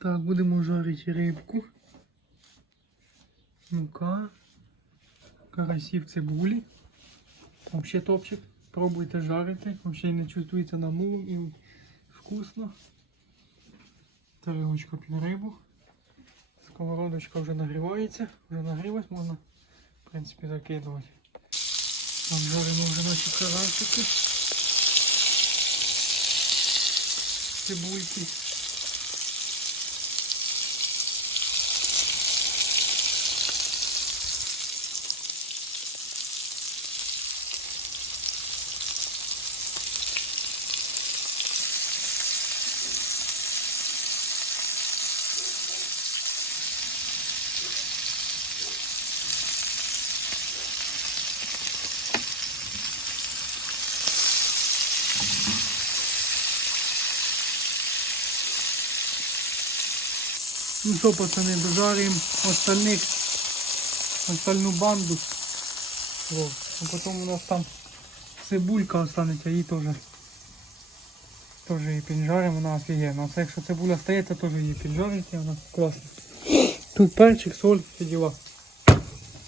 Так, будемо жарити рибку. Мука. Карасів цибулі. Ще топчик. Пробуйте жарити. Взагалі не чувствується намулом і вкусно. Тарелочка під рибу. Сковородочка вже нагрівається. Вже нагрілась, можна, в принципі, закидувати. Там жаримо вже наші карасики. Цибульки. Ну що, пацани, дожарюємо остальних, остальну банду. Во. А потім у нас там цибулька останеться, її теж. Теж її піджаримо, вона офігенна. Це якщо цибуля стає, то теж її піджарити, вона. Тут перчик, соль, всі діла.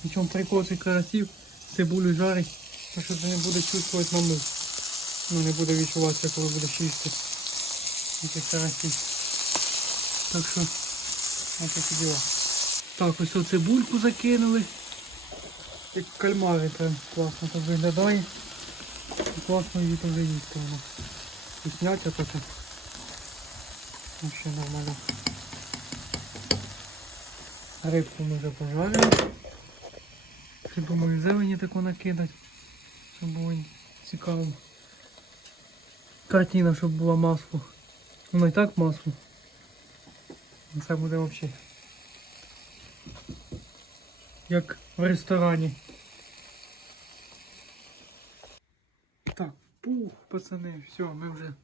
Причому прикол цих карасів, цибулю жарить, то що ти не буде чувствувати маму. Ну не буде відчуватися, коли будеш їсти. Цих карасів. Так що Ось такі діла. Так, ось оце цибульку закинули. Як кальмари прям класно так виглядає. І класно її теж їсти воно. Вкуснятя таке. Вообще нормально. Рибку ми вже пожарили. Ще думаю зелені таку накидати, щоб було цікаво. Картина, щоб було масло. Воно і так масло. Ну, Це буде взагалі. Як в ресторані. Так, пух, пацани, все, ми вже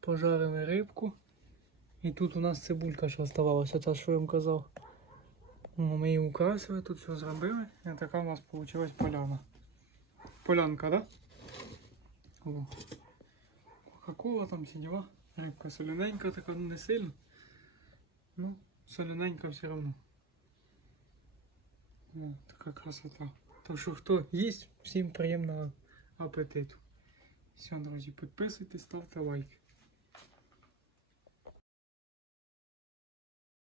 пожарили рибку. І тут у нас цибулька ще оставалася, та що я вам казав. Ну, Ми її украсили, тут все зробили. І така у нас вийшла поляна. Полянка, да? О. Кока-кола там діла. Рибка соляненька, така ну не сильно. Ну, солененько все равно. О, така красота. Так що хто їсть, всім приємного апетиту. Все, друзі, підписуйтесь, ставте лайки.